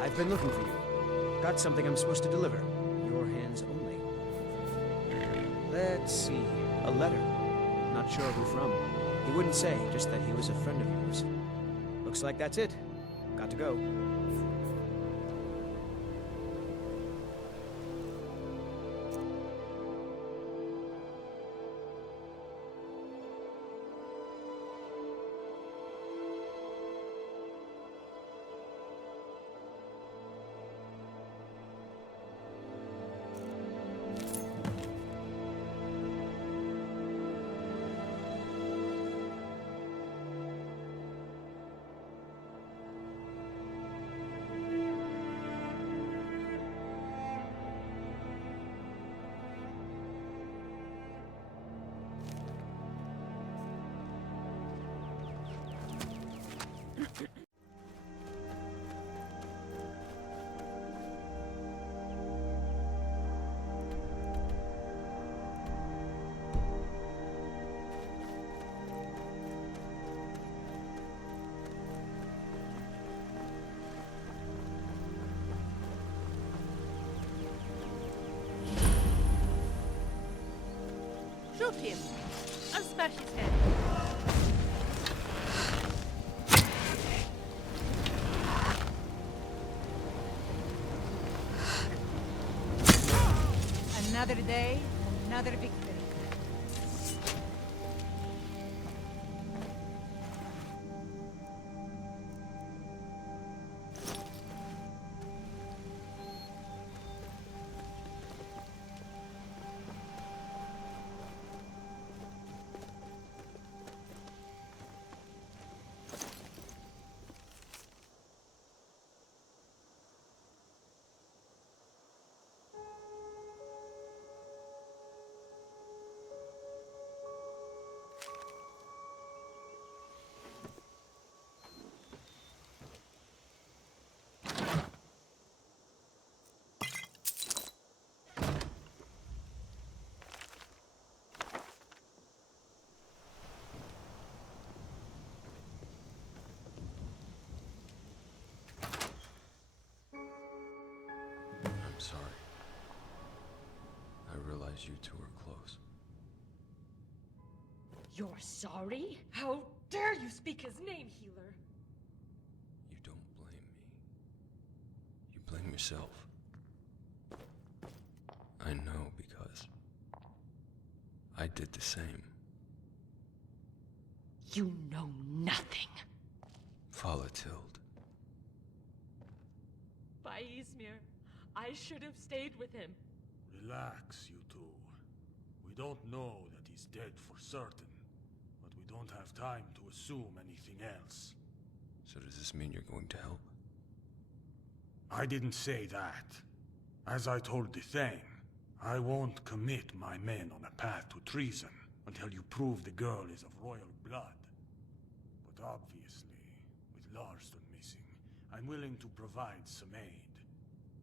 I've been looking for you. Got something I'm supposed to deliver. Your hands only. Let's see. A letter. Not sure who from. He wouldn't say, just that he was a friend of yours. Looks like that's it. Got to go. Shoot him! I'll smash his head. Another day, another victory. I'm sorry. I realize you two are close. You're sorry? How dare you speak his name, healer? You don't blame me. You blame yourself. I know because I did the same. You know nothing. Follow-tilled. By Izmir, I should have stayed with him. Relax, you two. We don't know that he's dead for certain, but we don't have time to assume anything else. So does this mean you're going to help? I didn't say that. As I told the Thane, I won't commit my men on a path to treason until you prove the girl is of royal blood. But obviously, with Larsson missing, I'm willing to provide some aid.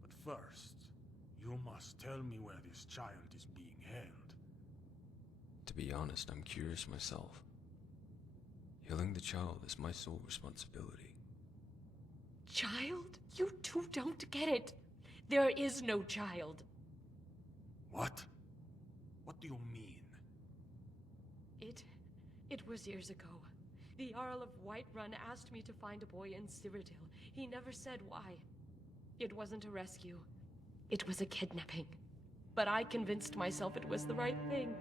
But first, you must tell me where this child is being held. To be honest, I'm curious myself. Healing the child is my sole responsibility. Child? You two don't get it. There is no child. What? What do you mean? It was years ago. The Jarl of Whiterun asked me to find a boy in Cyrodiil. He never said why. It wasn't a rescue. It was a kidnapping. But I convinced myself it was the right thing.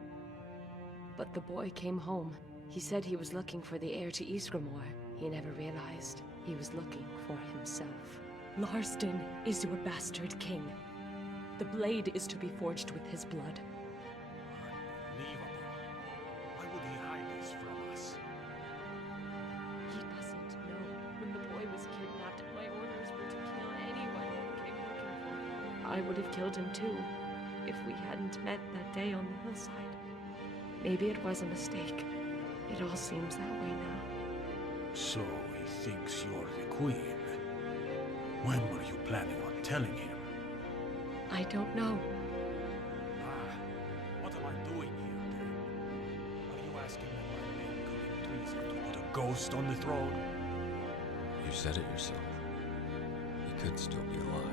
But the boy came home. He said he was looking for the heir to Ysgramor. He never realized he was looking for himself. Larsson is your bastard king. The blade is to be forged with his blood. Unbelievable. Why would he hide this from us? He doesn't know. When the boy was kidnapped, my orders were to kill anyone who came looking for him. I would have killed him too, if we hadn't met that day on the hillside. Maybe it was a mistake. It all seems that way now. So he thinks you're the queen. When were you planning on telling him? I don't know. What am I doing here then? Are you asking me my men ghost on the throne? You said it yourself. He could still be alive.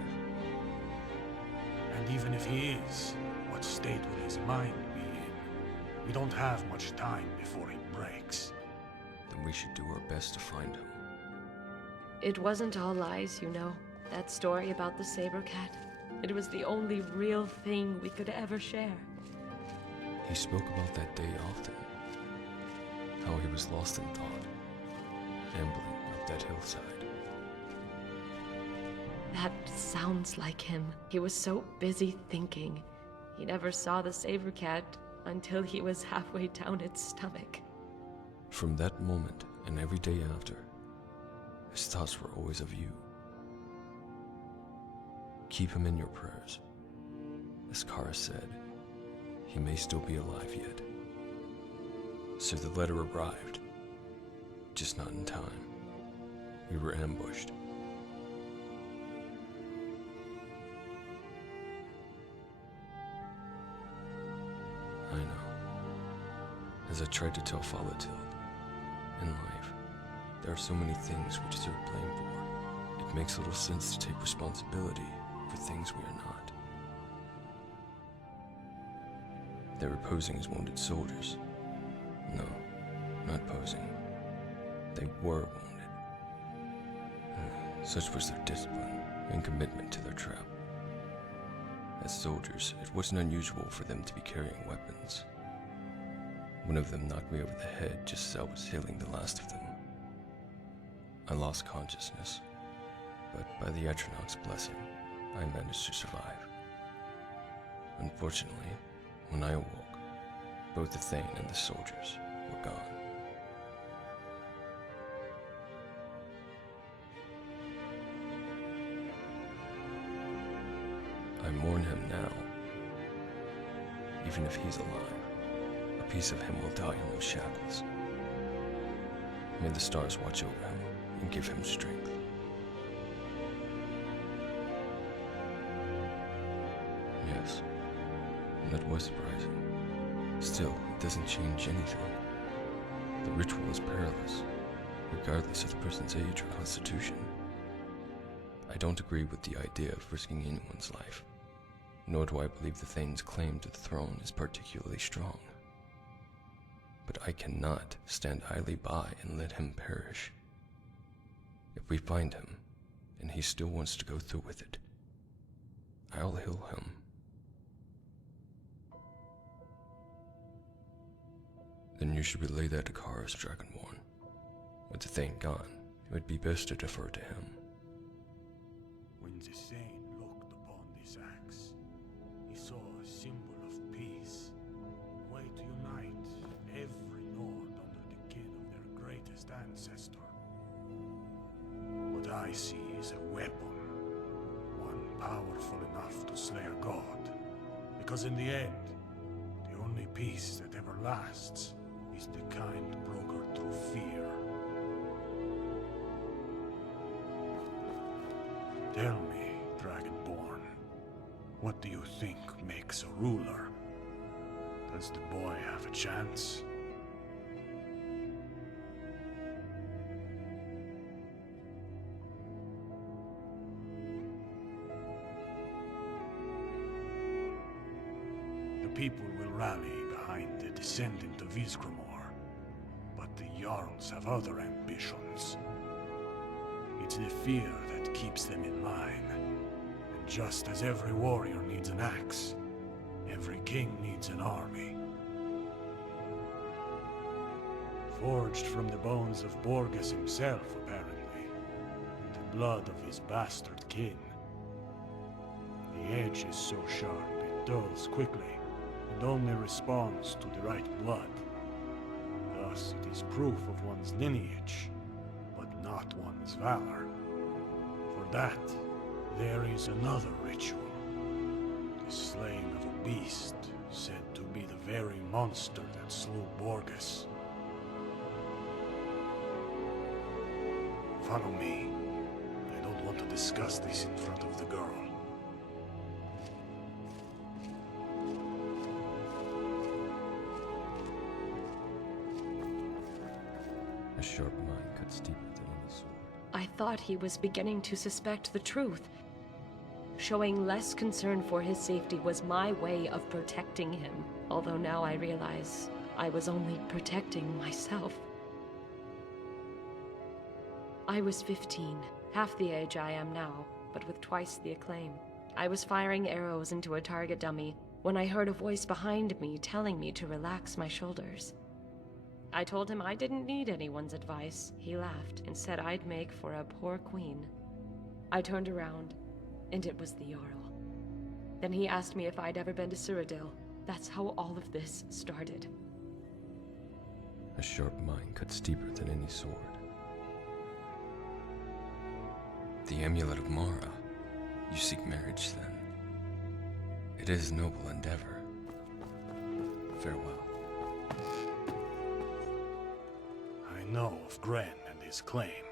And even if he is, what state will his mind be in? We don't have much time before he breaks. Then we should do our best to find him. It wasn't all lies, you know. That story about the saber cat. It was the only real thing we could ever share. He spoke about that day often. How he was lost in thought, ambling up that hillside. That sounds like him. He was so busy thinking. He never saw the saber cat until he was halfway down its stomach. From that moment and every day after, his thoughts were always of you. Keep him in your prayers. As Kara said, he may still be alive yet. So the letter arrived, just not in time. We were ambushed. I know. As I tried to tell Folatild, in life, there are so many things we deserve blame for. It makes little sense to take responsibility for things we are not. They were posing as wounded soldiers. No, not posing. They were wounded. Such was their discipline and commitment to their trap. As soldiers, it wasn't unusual for them to be carrying weapons. One of them knocked me over the head just as I was hailing the last of them. I lost consciousness, but by the Atronach's blessing, I managed to survive. Unfortunately, when I awoke, both the Thane and the soldiers were gone. I mourn him now. Even if he's alive, a piece of him will die in those shackles. May the stars watch over him and give him strength. Yes, that was surprising. Still, it doesn't change anything. The ritual is perilous, regardless of the person's age or constitution. I don't agree with the idea of risking anyone's life, nor do I believe the Thane's claim to the throne is particularly strong. But I cannot stand idly by and let him perish. If we find him, and he still wants to go through with it, I'll heal him. Then you should relay that to Kara's Dragonborn. With the Thane gone, it would be best to defer to him. When the Thane looked upon this axe, he saw a symbol of peace, a way to unite every Nord under the kin of their greatest ancestor. What I see is a weapon, one powerful enough to slay a god. Because in the end, the only peace that ever lasts is the kind brokered through fear. Tell me, Dragonborn, what do you think makes a ruler? Does the boy have a chance? The people will rally behind the descendant of Isgramor, but the Jarls have other ambitions. It's the fear that keeps them in line. And just as every warrior needs an axe, every king needs an army. Forged from the bones of Borges himself, apparently, and the blood of his bastard kin. The edge is so sharp it dulls quickly, and only responds to the right blood. Thus, it is proof of one's lineage, but not one's valor. For that, there is another ritual. The slaying of a beast, said to be the very monster that slew Borges. Follow me. I don't want to discuss this in front of the girl. A sharp mind. thought he was beginning to suspect the truth. Showing less concern for his safety was my way of protecting him, although now I realize I was only protecting myself. I was 15, half the age I am now, but with twice the acclaim. I was firing arrows into a target dummy when I heard a voice behind me telling me to relax my shoulders. I told him I didn't need anyone's advice. He laughed and said I'd make for a poor queen. I turned around, and it was the Jarl. Then he asked me if I'd ever been to Cyrodiil. That's how all of this started. A sharp mind cuts deeper than any sword. The amulet of Mara. You seek marriage, then. It is a noble endeavor. Farewell. I know of Gren and his claim.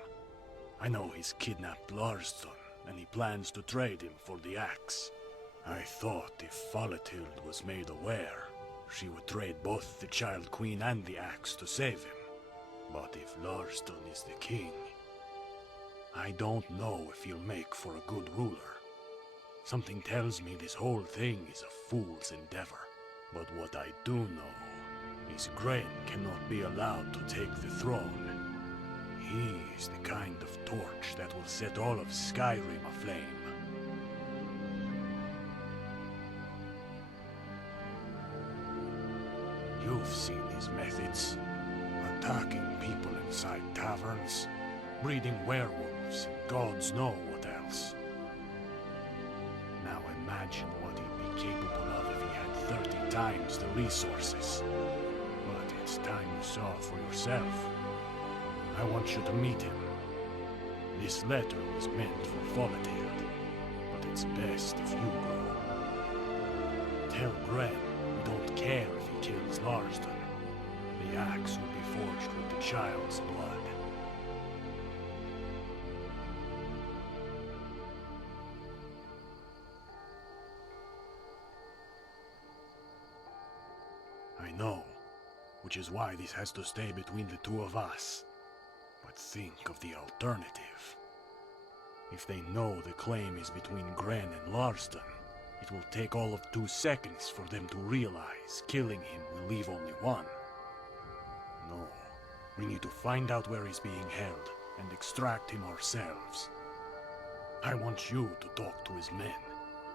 I know he's kidnapped Larston, and he plans to trade him for the axe. I thought if Foletild was made aware, she would trade both the Child Queen and the axe to save him. But if Larston is the king, I don't know if he'll make for a good ruler. Something tells me this whole thing is a fool's endeavor. But what I do know is Gren cannot be allowed to take the throne. He is the kind of torch that will set all of Skyrim aflame. You've seen his methods. Attacking people inside taverns, breeding werewolves, and gods know what else. Now imagine what he'd be capable of if he had 30 times the resources. But it's time you saw for yourself. I want you to meet him. This letter was meant for Foletild, but it's best if you go. Tell Gren we don't care if he kills Larston. The axe will be forged with the child's blood. I know, which is why this has to stay between the two of us. But think of the alternative. If they know the claim is between Gren and Larston, it will take all of 2 seconds for them to realize killing him will leave only one. No, we need to find out where he's being held and extract him ourselves. I want you to talk to his men,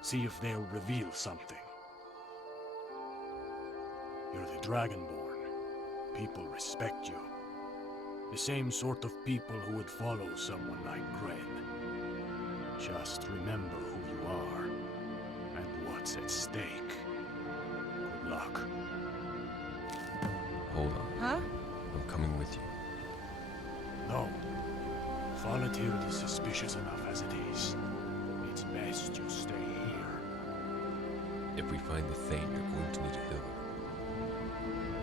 see if they'll reveal something. You're the Dragonborn. People respect you. The same sort of people who would follow someone like Gren. Just remember who you are, and what's at stake. Good luck. Hold on. Huh? I'm coming with you. No. Foletild is suspicious enough as it is. It's best you stay here. If we find the Thane, you're going to need a hill.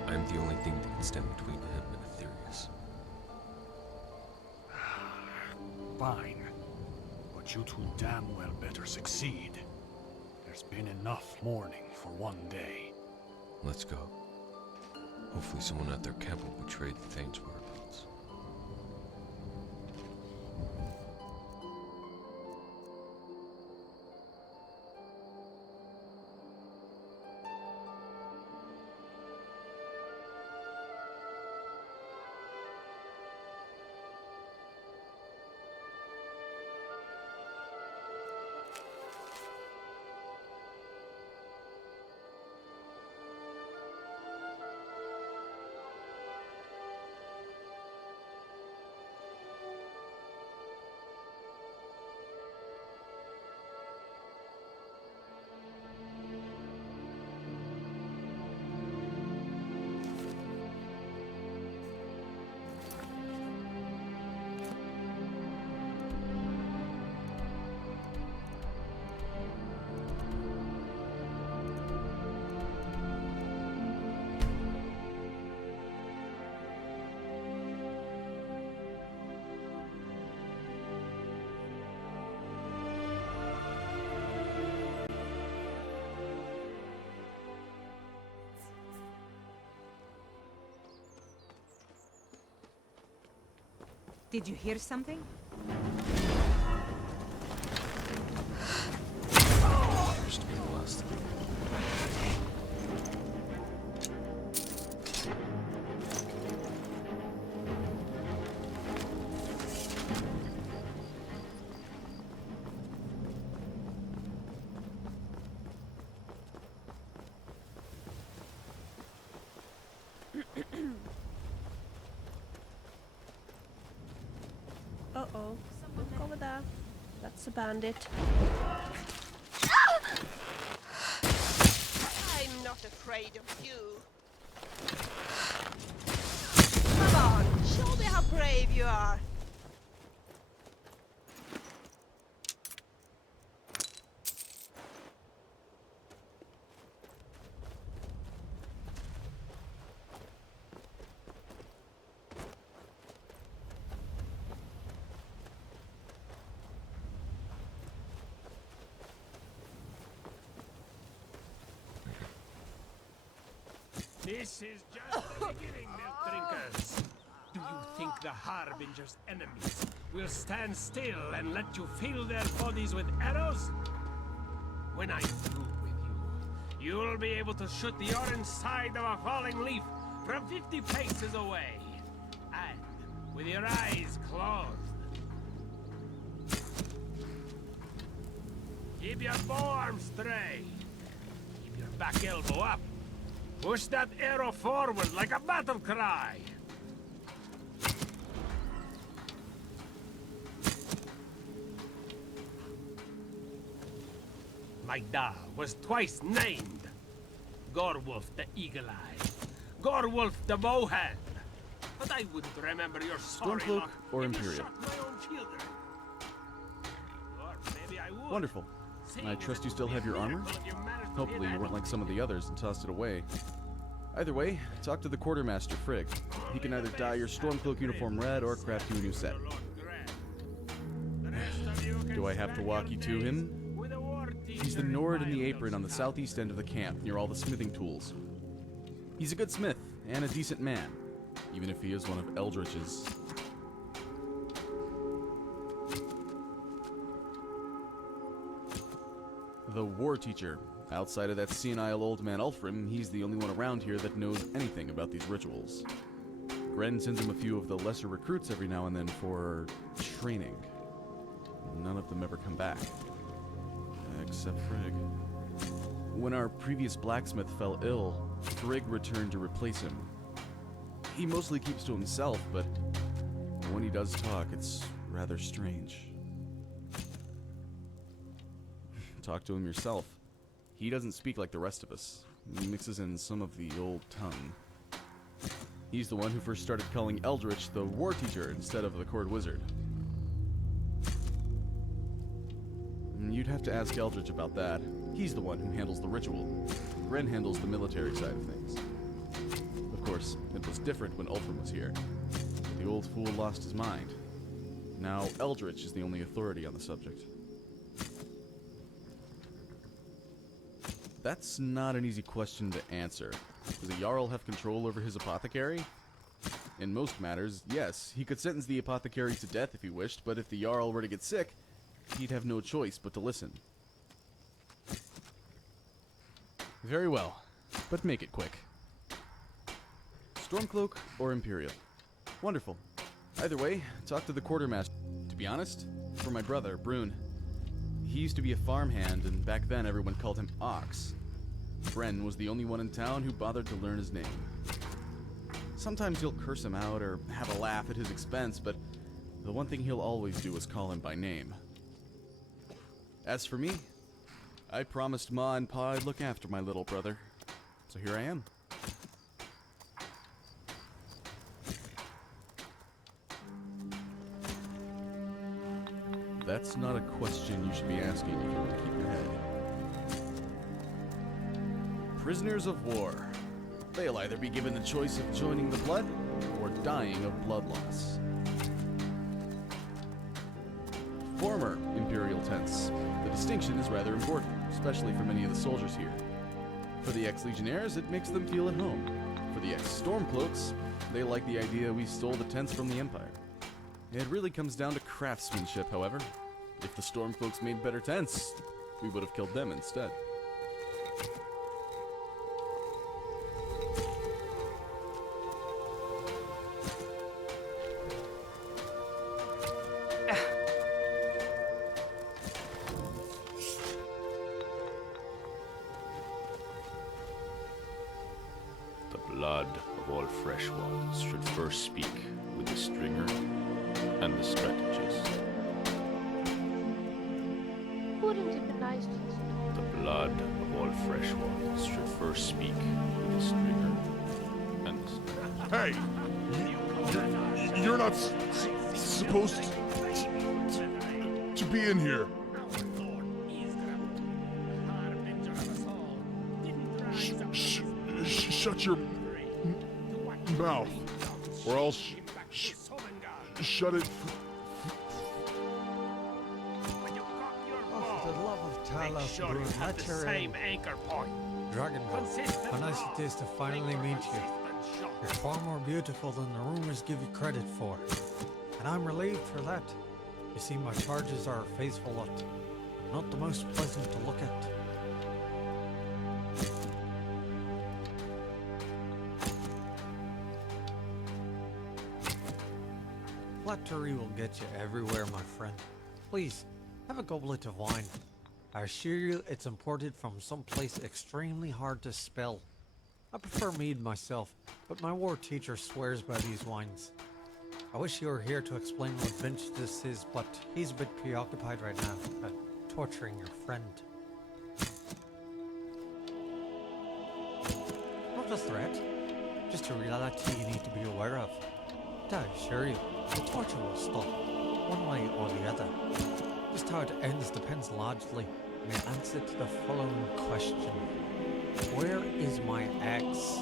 I'm the only thing that can stand between him and Aetherius. Fine. But you two damn well better succeed. There's been enough mourning for one day. Let's go. Hopefully someone at their camp will betray the Thane's whereabouts. Did you hear something? That's a bandit. I'm not afraid of you. Come on, show me how brave you are. This is just the beginning, milk drinkers. Do you think the Harbinger's enemies will stand still and let you fill their bodies with arrows? When I'm through with you, you'll be able to shoot the orange side of a falling leaf from 50 paces away. And with your eyes closed. Keep your forearm straight. Keep your back elbow up. Push that arrow forward like a battle cry! My da was twice named. Gorwolf the Eagle-Eye, Gorwolf the Bowhand. But I wouldn't remember your sorry Stormcloak luck or if you Imperial? shot my own children. Or maybe I would. Wonderful. I trust you still have your armor? Hopefully you weren't like some of the others and tossed it away. Either way, talk to the quartermaster, Frigg. He can either dye your Stormcloak uniform red or craft you a new set. Do I have to walk you to him? He's the Nord in the apron on the southeast end of the camp, near all the smithing tools. He's a good smith, and a decent man, even if he is one of Eldritch's. The War Teacher. Outside of that senile old man Ulfrim, he's the only one around here that knows anything about these rituals. Gren sends him a few of the lesser recruits every now and then for training. None of them ever come back. Except Frigg. When our previous blacksmith fell ill, Frigg returned to replace him. He mostly keeps to himself, but when he does talk, it's rather strange. Talk to him yourself. He doesn't speak like the rest of us. He mixes in some of the old tongue. He's the one who first started calling Eldritch the War Teacher instead of the Court Wizard. You'd have to ask Eldritch about that. He's the one who handles the ritual. Gren handles the military side of things. Of course, it was different when Ulfrim was here. The old fool lost his mind. Now Eldritch is the only authority on the subject. That's not an easy question to answer. Does a Jarl have control over his apothecary? In most matters, yes. He could sentence the apothecary to death if he wished, but if the Jarl were to get sick, he'd have no choice but to listen. Very well, but make it quick. Stormcloak or Imperial? Wonderful. Either way, talk to the quartermaster. To be honest, for my brother, Brune. He used to be a farmhand, and back then everyone called him Ox. Bren was the only one in town who bothered to learn his name. Sometimes he'll curse him out or have a laugh at his expense, but the one thing he'll always do is call him by name. As for me, I promised Ma and Pa I'd look after my little brother, so here I am. That's not a question you should be asking if you want to keep your head. Prisoners of war. They'll either be given the choice of joining the blood or dying of blood loss. Former Imperial tents. The distinction is rather important, especially for many of the soldiers here. For the ex-legionnaires, it makes them feel at home. For the ex-stormcloaks, they like the idea we stole the tents from the Empire. It really comes down to craftsmanship, however. If the Stormcloaks made better tents, we would have killed them instead. The blood of all fresh ones should first speak with the stringer and the strategist. Wouldn't it be nice to The blood of all fresh ones should first speak with this trigger. And Hey! You're not supposed to be in here. Shut your mouth, or else shut it. For the love of Talos, Sure you Brune, have let the her same in. anchor point. Dragon Ball, how nice it is to finally meet you. You're far more beautiful than the rumors give you credit for. And I'm relieved for that. You see, my charges are a faithful lot. Not the most pleasant to look at. Flattery will get you everywhere, my friend. Please, have a goblet of wine. I assure you it's imported from some place extremely hard to spell. I prefer mead myself, but my war teacher swears by these wines. I wish you were here to explain what vintage this is, but he's a bit preoccupied right now, torturing your friend. Not a threat, just a reality you need to be aware of. But I assure you, the torture will stop, one way or the other. Just how it ends depends largely on your answer to the following question. Where is my axe?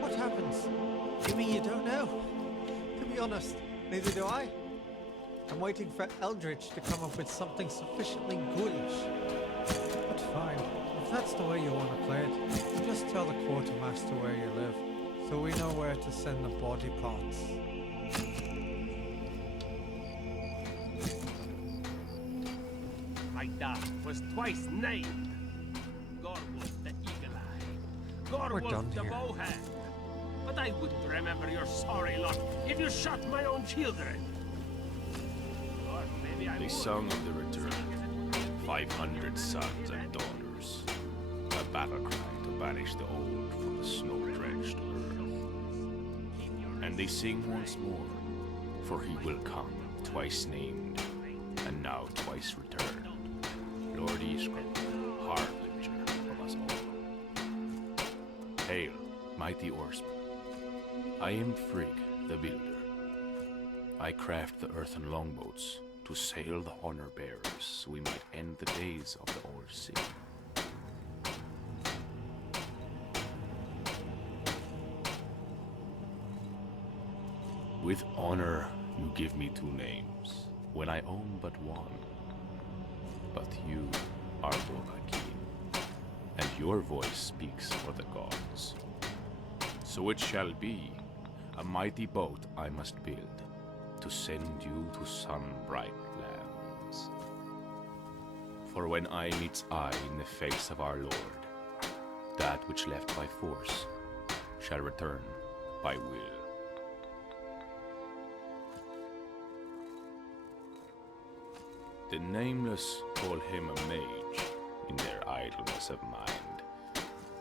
What happens? You mean you don't know? To be honest, neither do I. I'm waiting for Eldritch to come up with something sufficiently ghoulish. But fine, if that's the way you want to play it, just tell the quartermaster where you live, so we know where to send the body parts. My dad was twice named. Gorwolf the Eagle Eye. Gorwolf the Bowhand. But I wouldn't remember your sorry lot if you shot my own children. Or maybe I they would. sung of the return. 500 sons and daughters. A battle cry to banish the old from the snow-drenched earth. And they sing once more, for he will come, twice named, and now twice returned. Lord Ishgrim, Harbinger of Us All. Hail, mighty oarsman. I am Frigg, the builder. I craft the earthen longboats to sail the honor bearers, so we might end the days of the old sea. With honor, you give me 2 names, when I own but one. But you are Dovahkiin, and your voice speaks for the gods. So it shall be, a mighty boat I must build, to send you to sun-bright lands. For when eye meets eye in the face of our Lord, that which left by force shall return by will. The nameless call him a mage in their idleness of mind,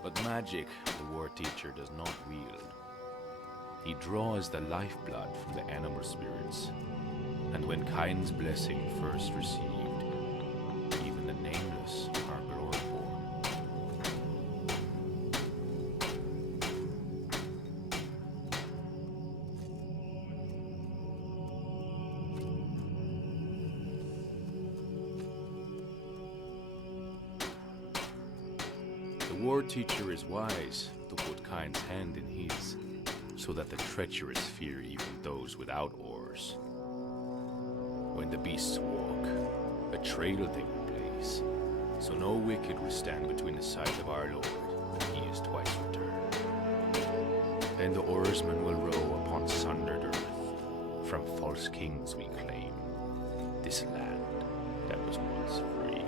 but magic the war teacher does not wield. He draws the lifeblood from the animal spirits, and when Cain's blessing first received, even the nameless are glory-born. The war teacher is wise to put Cain's hand in his, so that the treacherous fear even those without oars. When the beasts walk, a trail they will blaze, so no wicked will stand between the sight of our Lord when he is twice returned. Then the oarsmen will row upon sundered earth. From false kings we claim this land that was once free.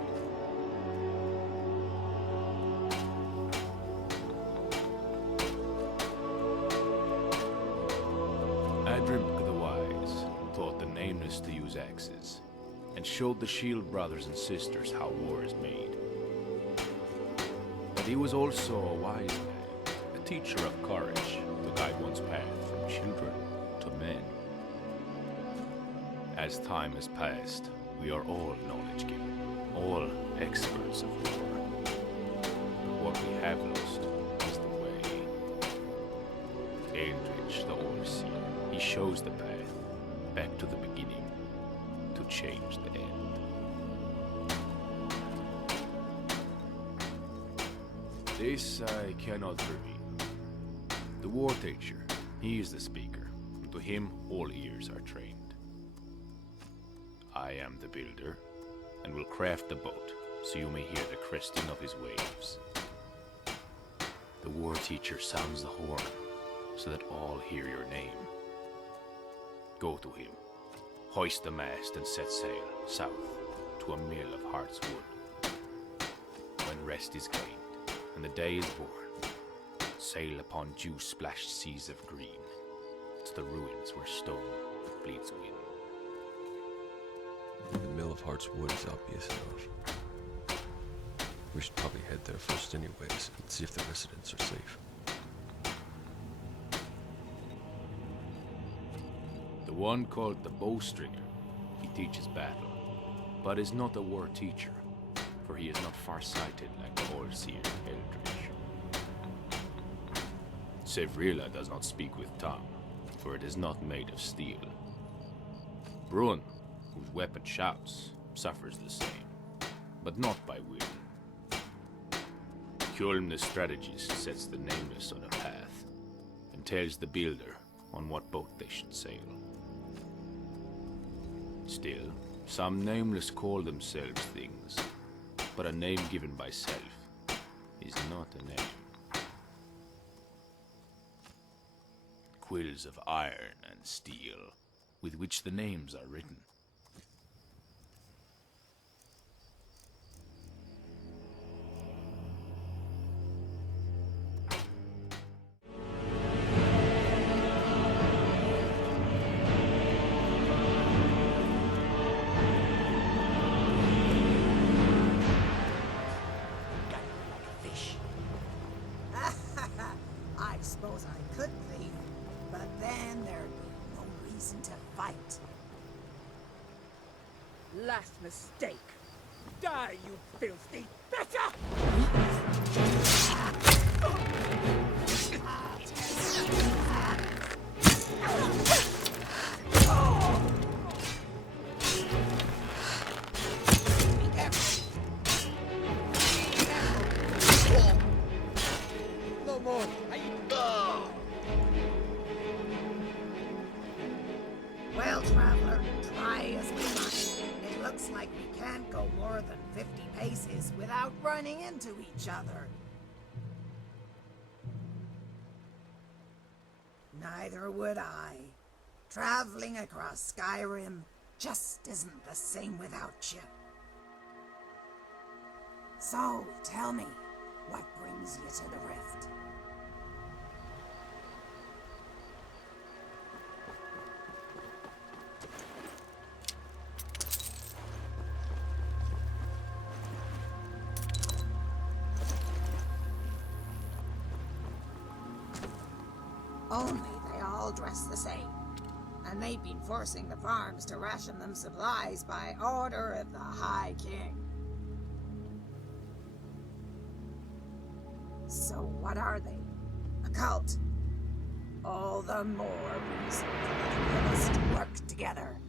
Adrimk the Wise taught the Nameless to use axes, and showed the Shield brothers and sisters how war is made. But he was also a wise man, teacher of courage to guide one's path from children to men. As time has passed, we are all knowledge given, all experts of war. What we have lost is the way. Eldritch, the Overseer, he shows the path back to the beginning to change the end. This I cannot reveal. The war teacher, he is the speaker, and to him all ears are trained. I am the builder, and will craft the boat, so you may hear the cresting of his waves. The war teacher sounds the horn, so that all hear your name. Go to him, hoist the mast and set sail south to a mill of heart's wood. When rest is gained, and the day is born, sail upon dew-splashed seas of green, to the ruins where stone bleeds wind. The Mill of Heart's Wood is obvious enough. We should probably head there first anyways, and see if the residents are safe. The one called the Bowstringer, he teaches battle, but is not a war teacher, for he is not far-sighted like the Overseer Eldritch. Sevrila does not speak with tongue, for it is not made of steel. Brun, whose weapon shouts, suffers the same, but not by will. Kjolm the strategist sets the nameless on a path, and tells the builder on what boat they should sail. Still, some nameless call themselves things, but a name given by self is not a name. Quills of iron and steel, with which the names are written. I suppose I could leave, but then there'd be no reason to fight. Last mistake. Die, you filthy better! No more. Well, traveler, try as we might, it looks like we can't go more than 50 paces without running into each other. Neither would I. Traveling across Skyrim just isn't the same without you. So, tell me, what brings you to the rift? Only they all dress the same. And they've been forcing the farms to ration them supplies by order of the High King. So what are they? A cult? All the more reason for the three of us to work together.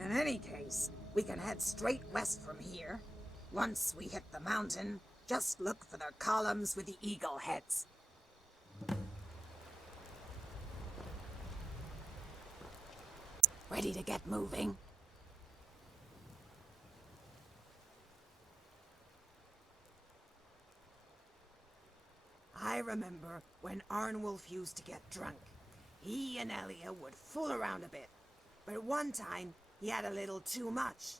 In any case, we can head straight west from here. Once we hit the mountain, just look for their columns with the eagle heads. Ready to get moving? I remember when Arnwulf used to get drunk. He and Elia would fool around a bit, but one time he had a little too much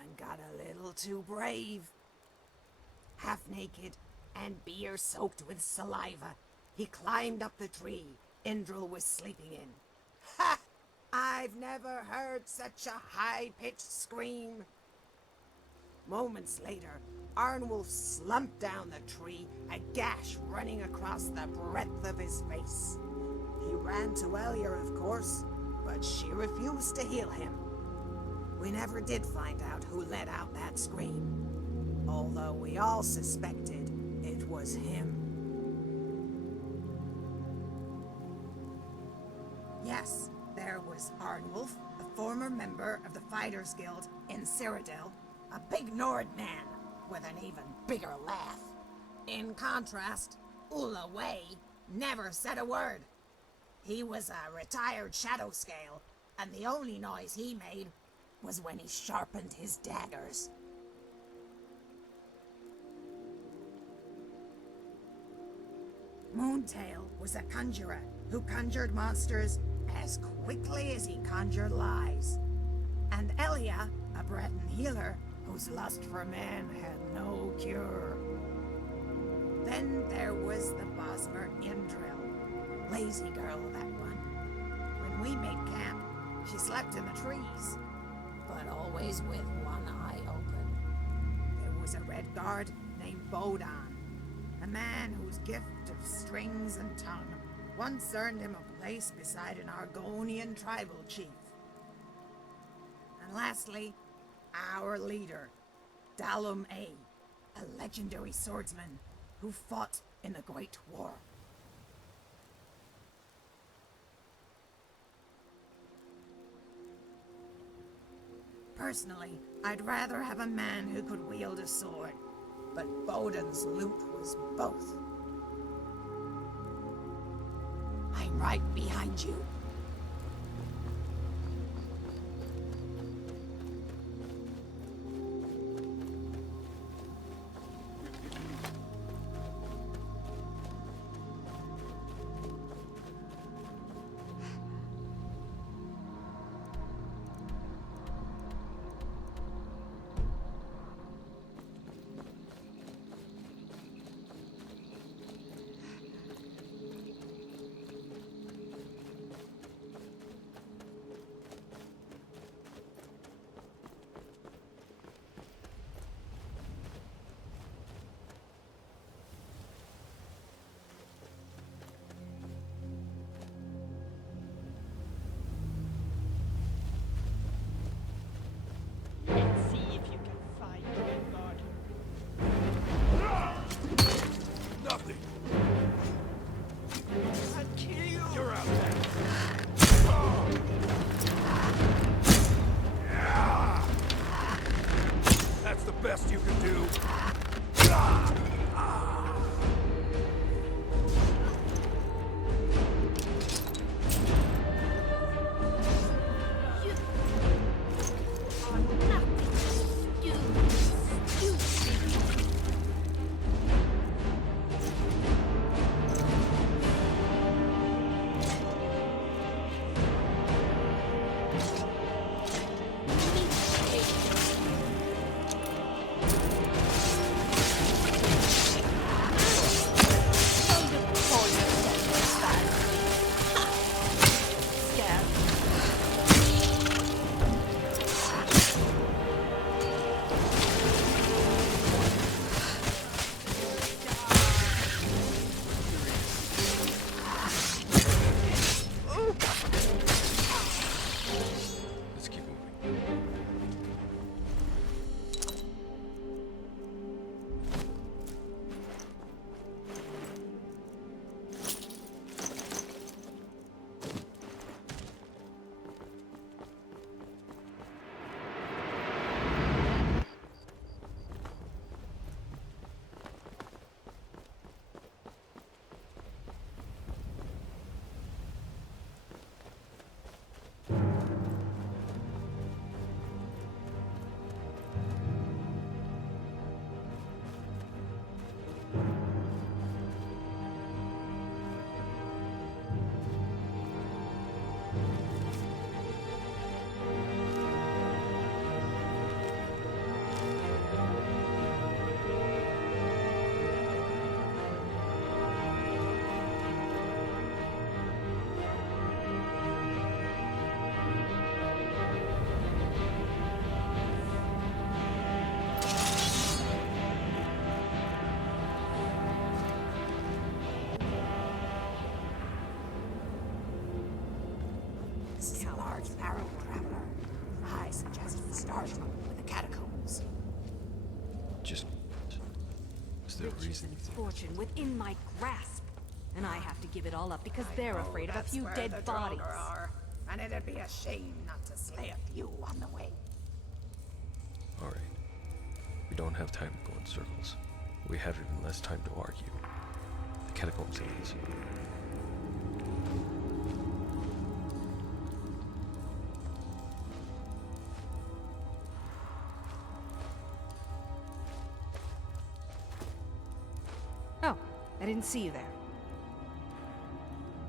and got a little too brave. Half naked and beer soaked with saliva, he climbed up the tree Indril was sleeping in. Ha! I've never heard such a high-pitched scream. Moments later, Arnwulf slumped down the tree and gash running across the breadth of his face. He ran to Elia, of course, but she refused to heal him. We never did find out who let out that scream, although we all suspected it was him. Yes, there was Arnwulf, a former member of the Fighters Guild in Cyrodiil, a big Nord man with an even bigger laugh. In contrast, Ula Wei never said a word. He was a retired shadow scale, and the only noise he made was when he sharpened his daggers. Moontail was a conjurer who conjured monsters as quickly as he conjured lies. And Elia, a Breton healer whose lust for men had no cure. Then there was the Bosmer Indril. Lazy girl, that one. When we made camp, she slept in the trees, but always with one eye open. There was a red guard named Bodan, a man whose gift of strings and tongue once earned him a place beside an Argonian tribal chief. And lastly, our leader, Dalum A, a legendary swordsman who fought in the Great War. Personally, I'd rather have a man who could wield a sword, but Boden's loot was both. I'm right behind you. Best you can do. narrow, traveler. I suggest we start with the catacombs. Just... Is there a Riches reason you and think... fortune within my grasp. And I have to give it all up because they're afraid of a That's few where dead the bodies. Draugr are, and it'd be a shame not to slay a few on the way. Alright. We don't have time to go in circles. We have even less time to argue. The catacombs it is. Oh, I didn't see you there.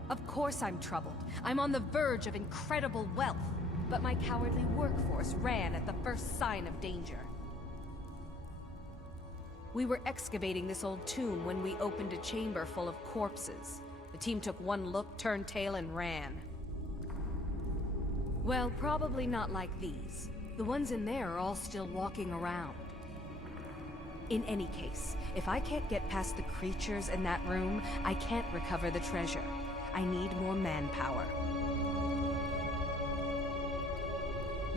Of course I'm troubled. I'm on the verge of incredible wealth. But my cowardly workforce ran at the first sign of danger. We were excavating this old tomb when we opened a chamber full of corpses. The team took one look, turned tail, and ran. Well, probably not like these. The ones in there are all still walking around. In any case, if I can't get past the creatures in that room, I can't recover the treasure. I need more manpower.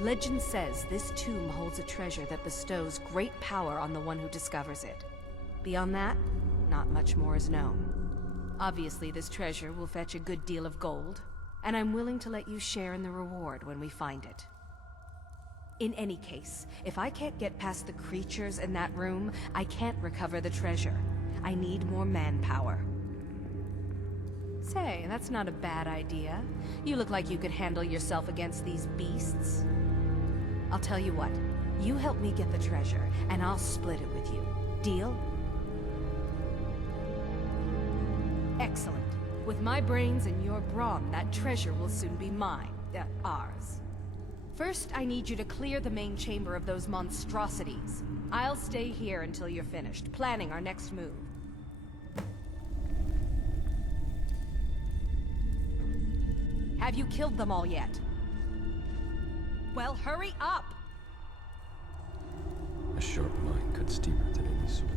Legend says this tomb holds a treasure that bestows great power on the one who discovers it. Beyond that, not much more is known. Obviously, this treasure will fetch a good deal of gold, and I'm willing to let you share in the reward when we find it. In any case, if I can't get past the creatures in that room, I can't recover the treasure. I need more manpower. Say, that's not a bad idea. You look like you could handle yourself against these beasts. I'll tell you what. You help me get the treasure, and I'll split it with you. Deal? Excellent. With my brains and your brawn, that treasure will soon be mine. Ours. First, I need you to clear the main chamber of those monstrosities. I'll stay here until you're finished, planning our next move. Have you killed them all yet? Well, hurry up! A sharp mind cuts deeper than any sword.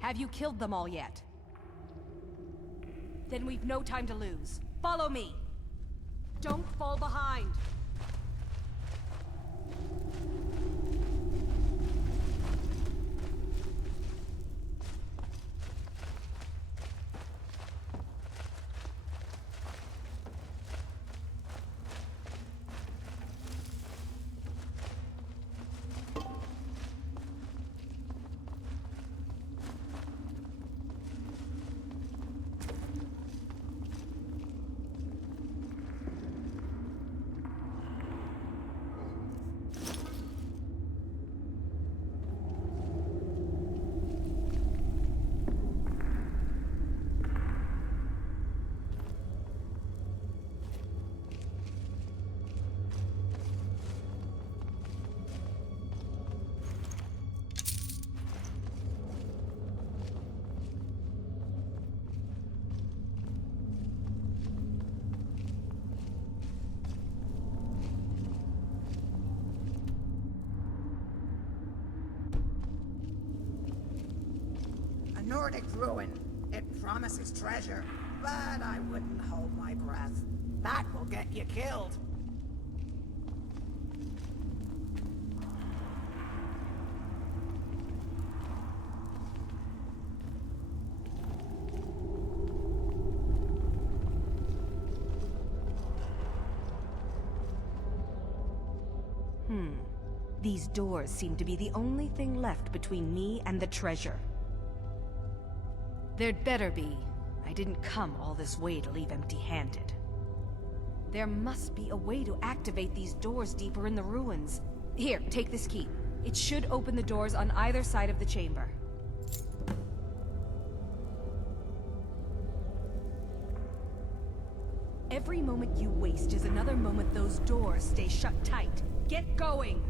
Have you killed them all yet? Then we've no time to lose. Follow me! Don't fall behind! Nordic ruin. It promises treasure, but I wouldn't hold my breath. That will get you killed. These doors seem to be the only thing left between me and the treasure. There'd better be. I didn't come all this way to leave empty-handed. There must be a way to activate these doors deeper in the ruins. Here, take this key. It should open the doors on either side of the chamber. Every moment you waste is another moment those doors stay shut tight. Get going!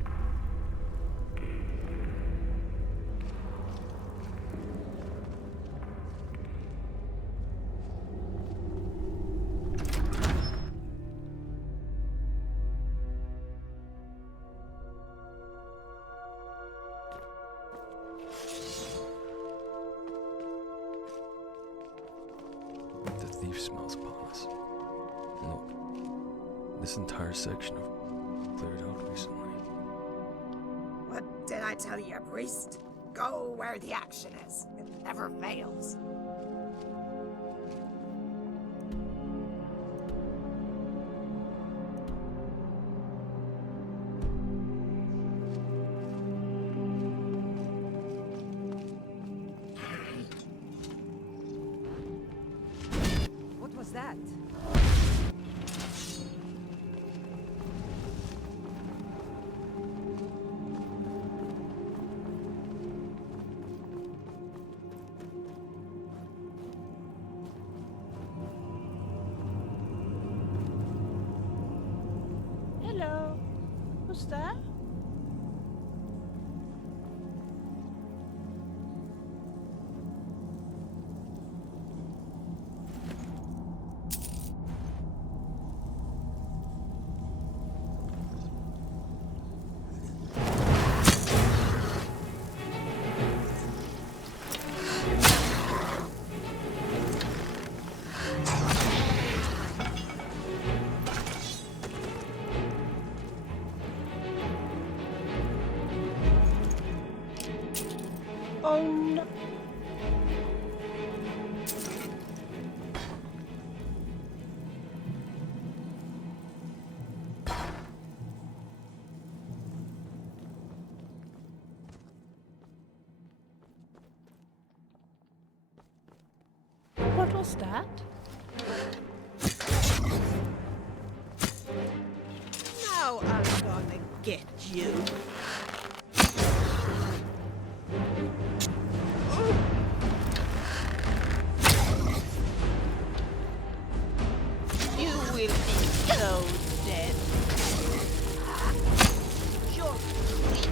The thief smells upon us. Look, this entire section have cleared out recently. What did I tell you, priest? Go where the action is. It never fails. What was that? Hello. Who's that? Oh no. What was that? Now I'm gonna get you. You will be so dead. You're weak.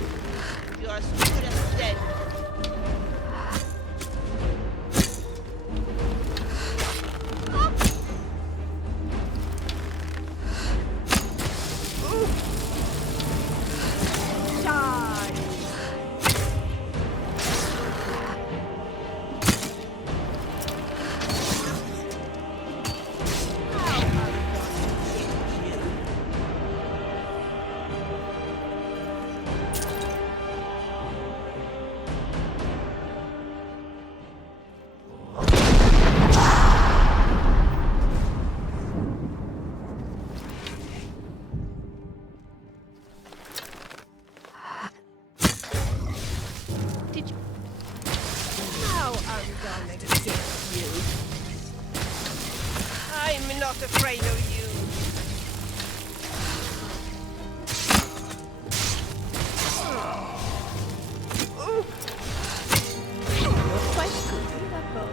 You're as good as dead. Die! Did you? Now I'm gonna get you. I'm not afraid of you. You're quite good with that bow.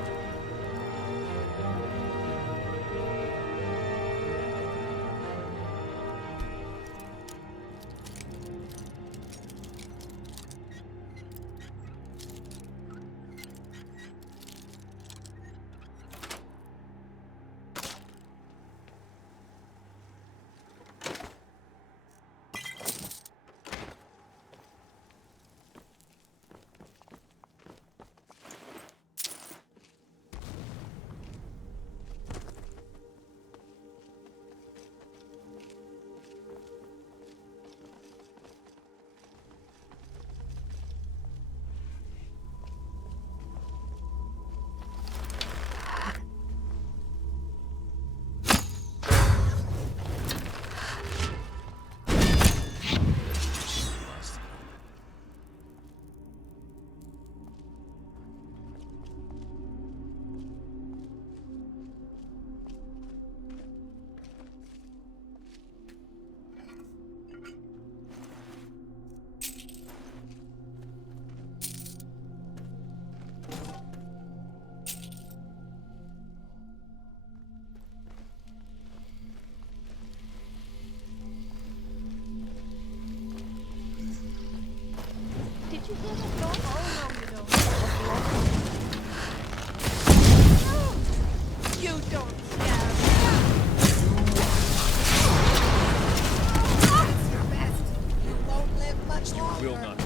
It's your best. You won't live much longer. Will not.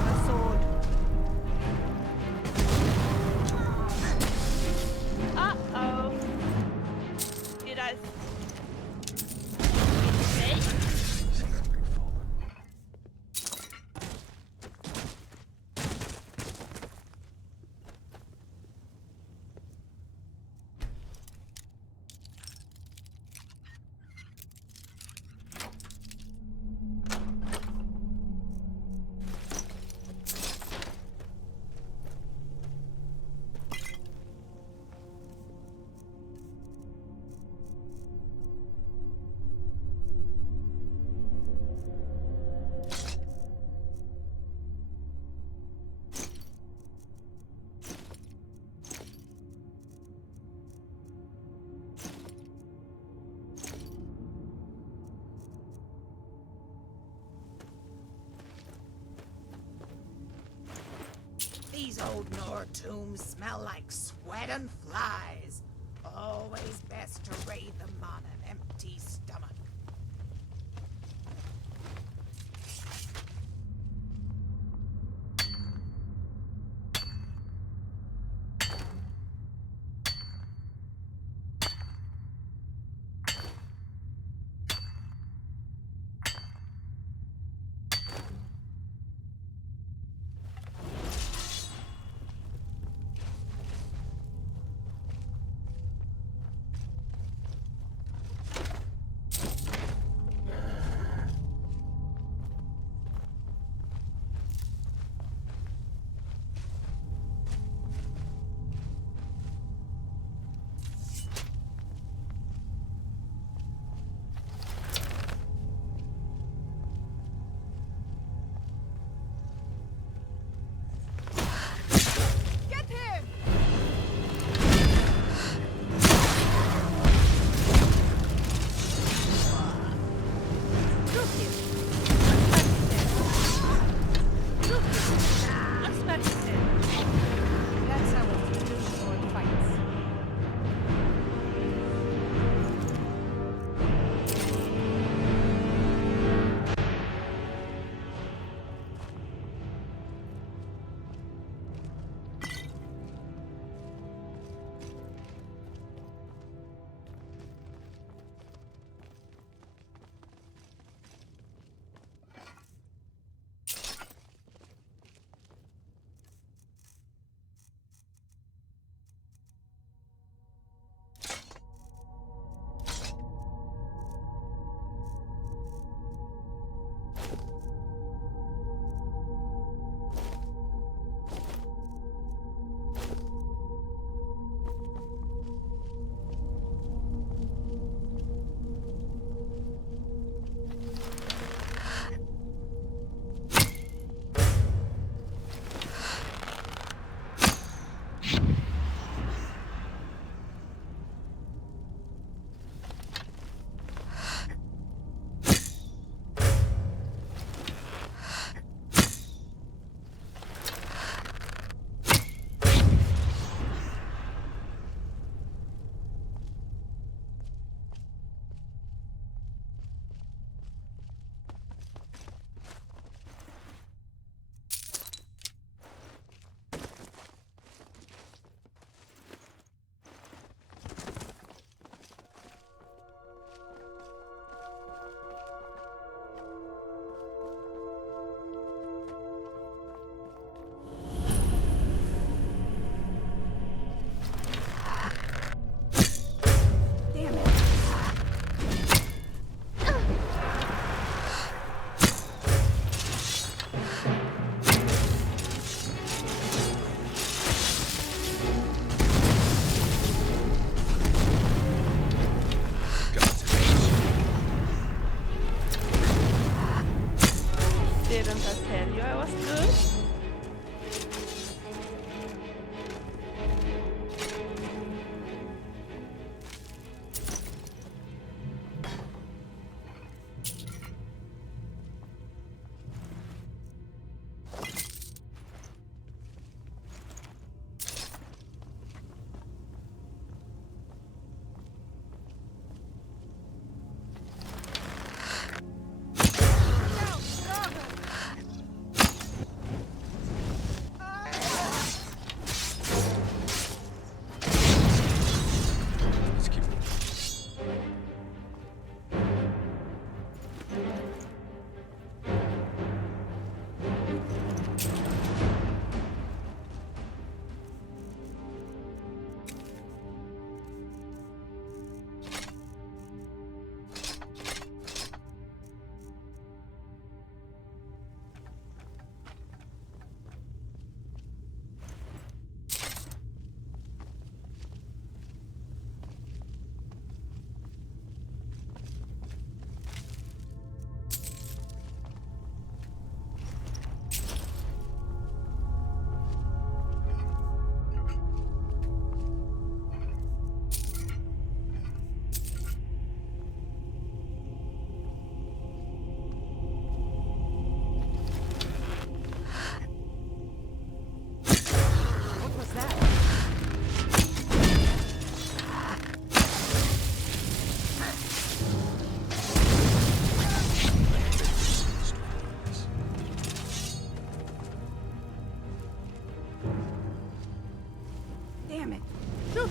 A sword. Uh-oh. Did I... Mistake? These old Nor tombs smell like sweat and flies. Always best to raid them on an empty stomach.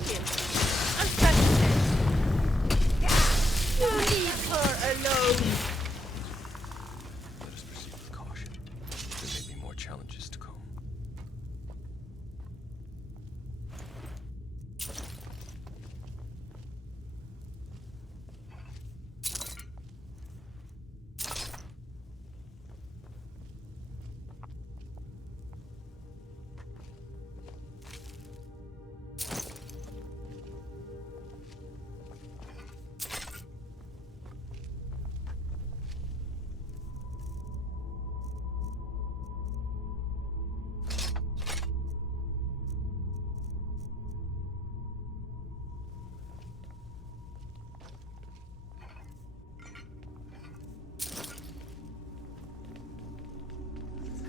Kill him. I'm satisfied. Leave her alone. Let us proceed with caution. There may be more challenges to come.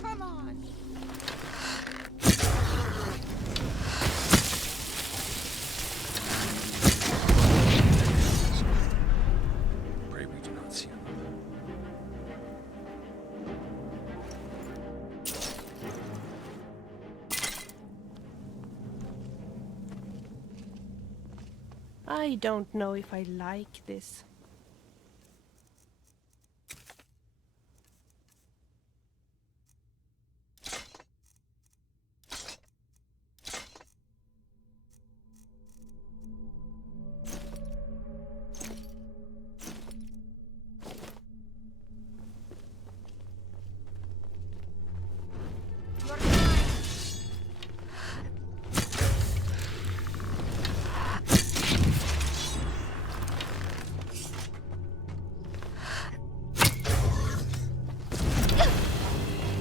Come on. Pray we do not see another. I don't know if I like this.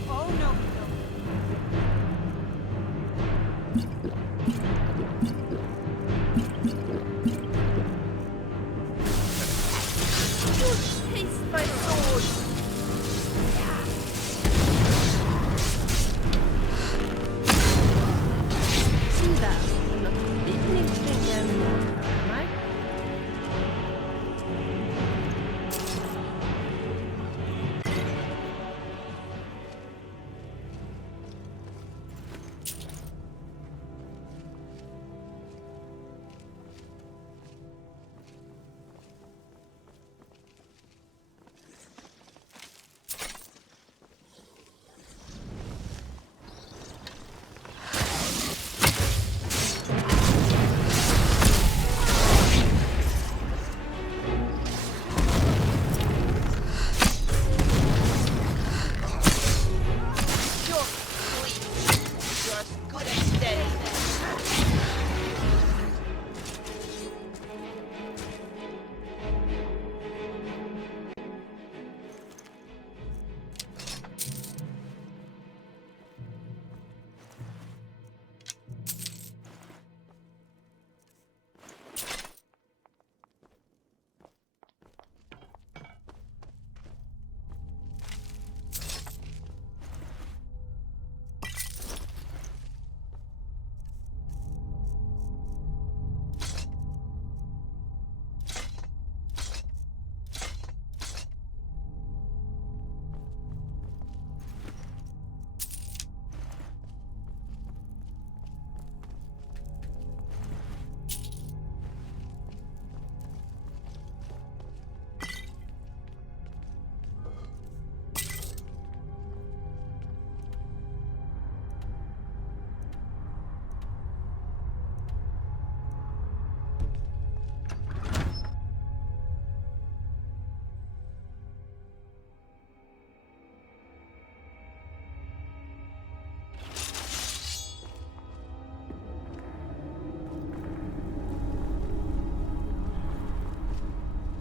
Oh no, You taste my sword. See that? I'm not eating thing anymore, am I? You're sweet. You're as good as dead.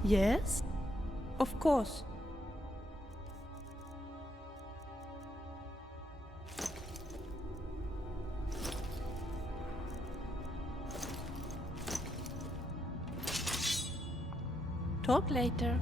Yes? Of course. Talk later.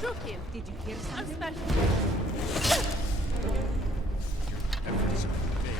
Joking. Did you hear something? Efforts are vain.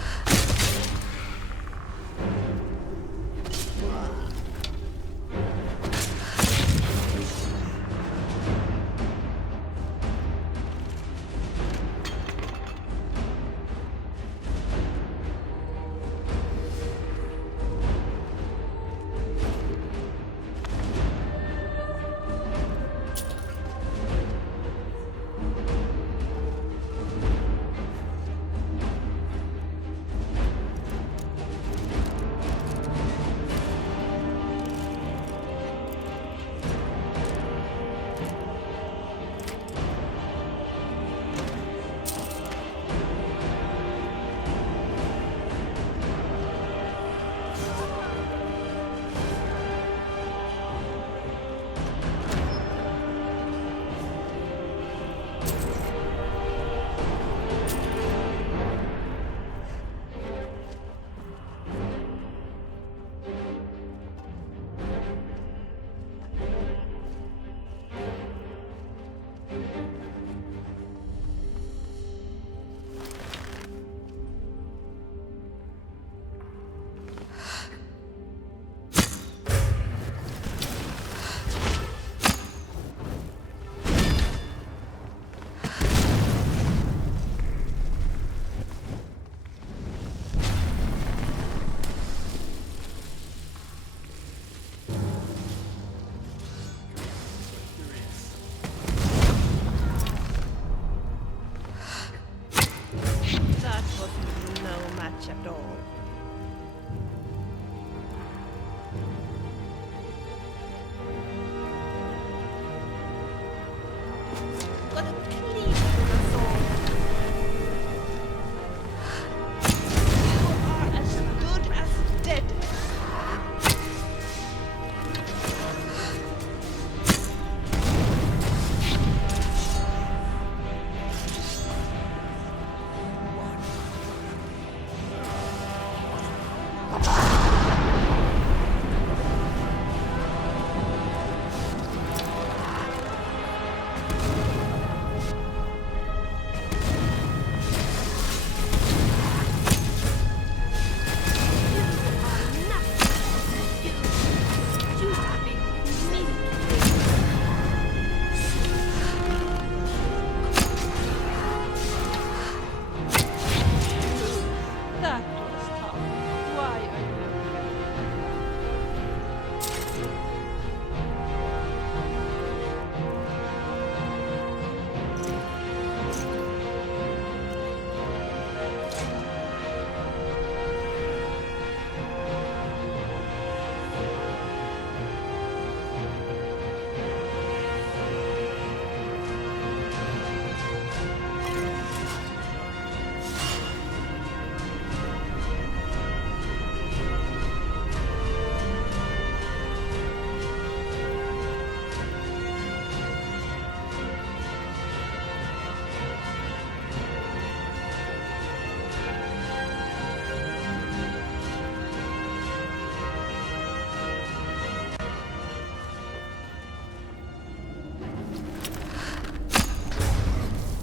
That was no match at all. Got a clean sword. You are as good as dead. That was tough. Why are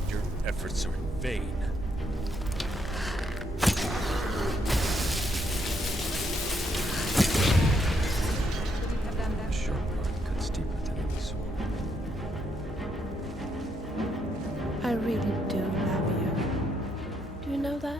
Your efforts are in vain. A sharp line cuts deeper than any sword. I really do love you. Do you know that?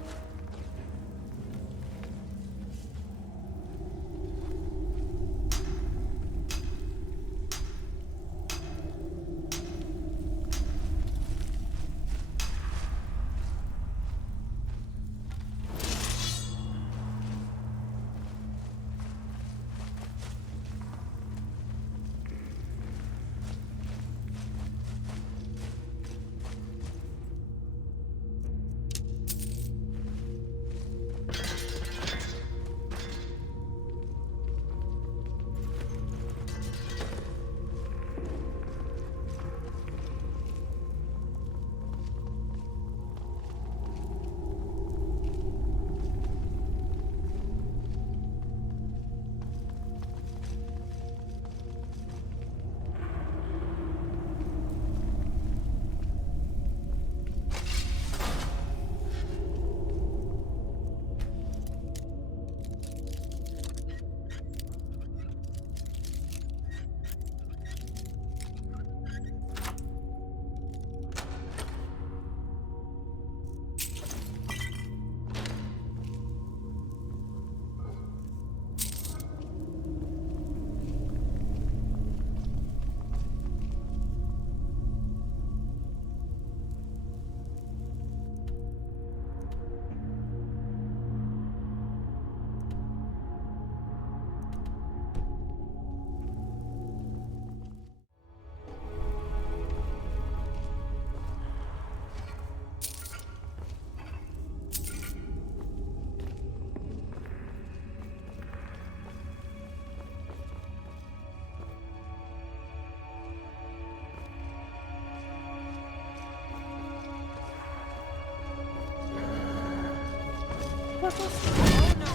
puzzles? Oh no.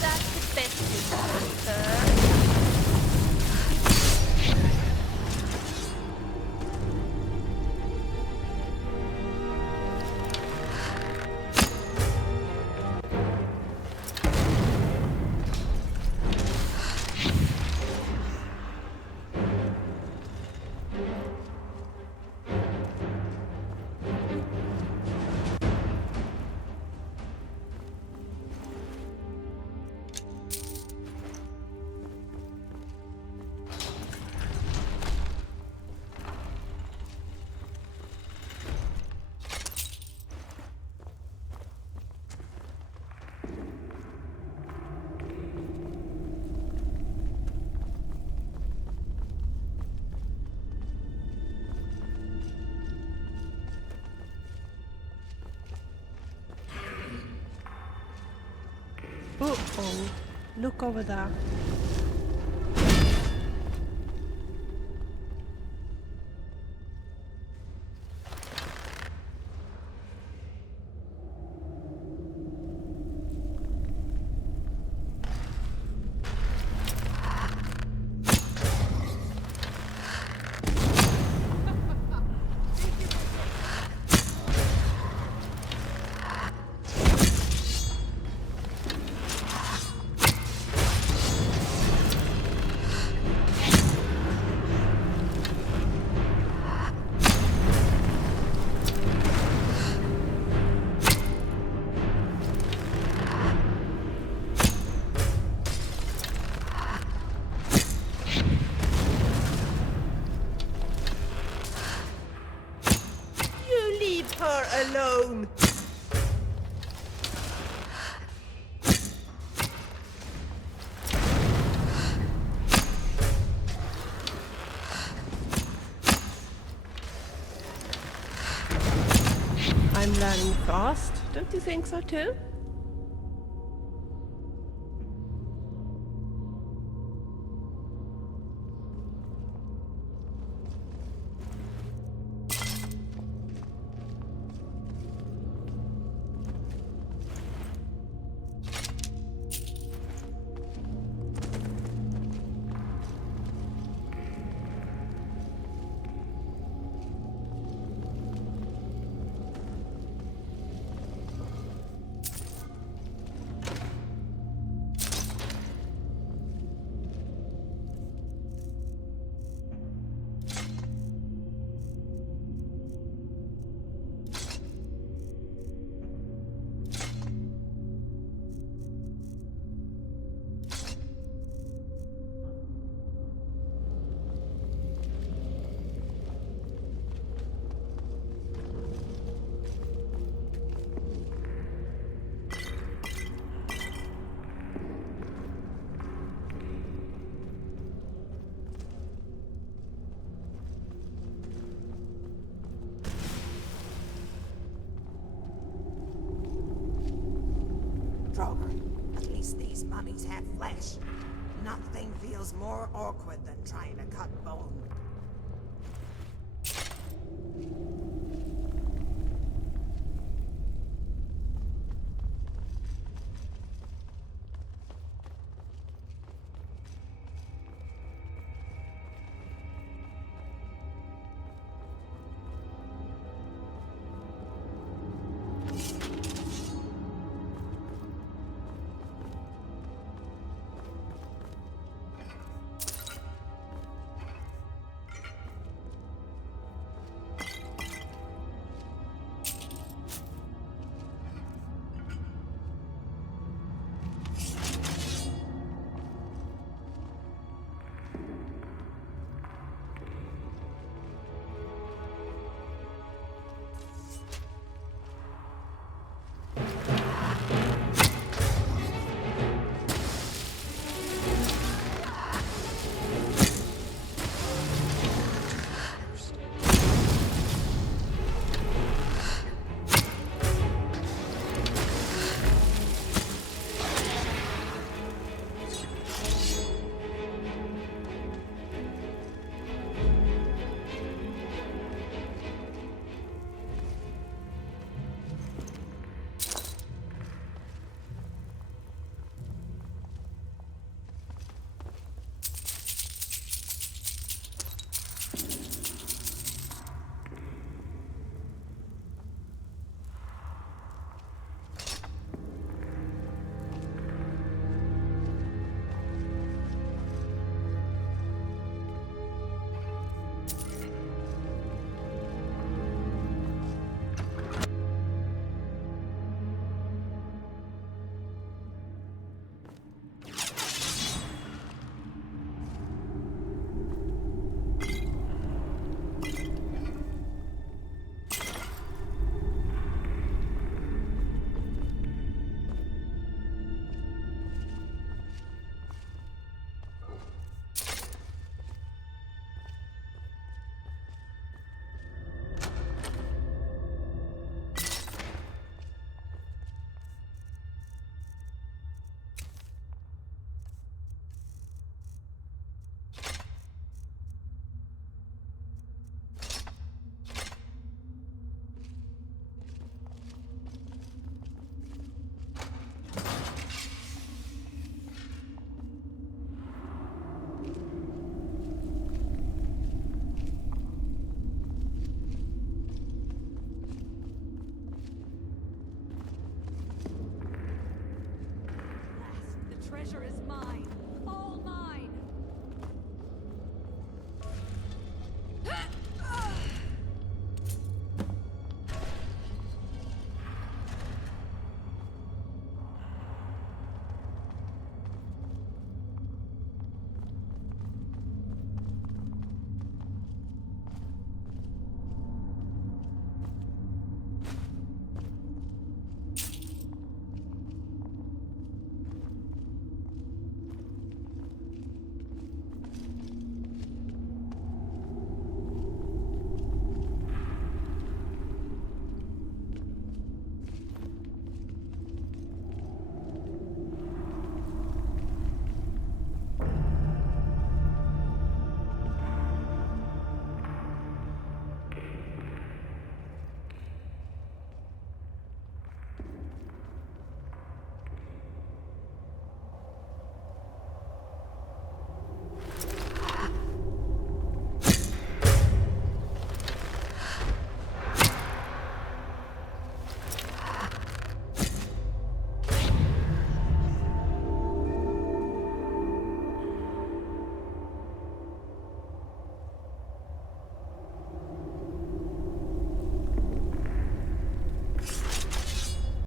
That's the best you can offer. Uh-oh. Look over there. Alone. I'm learning fast, don't you think so too? Droger, at least these mummies have flesh. Nothing feels more awkward than trying to cut bone. treasure is mine. All mine.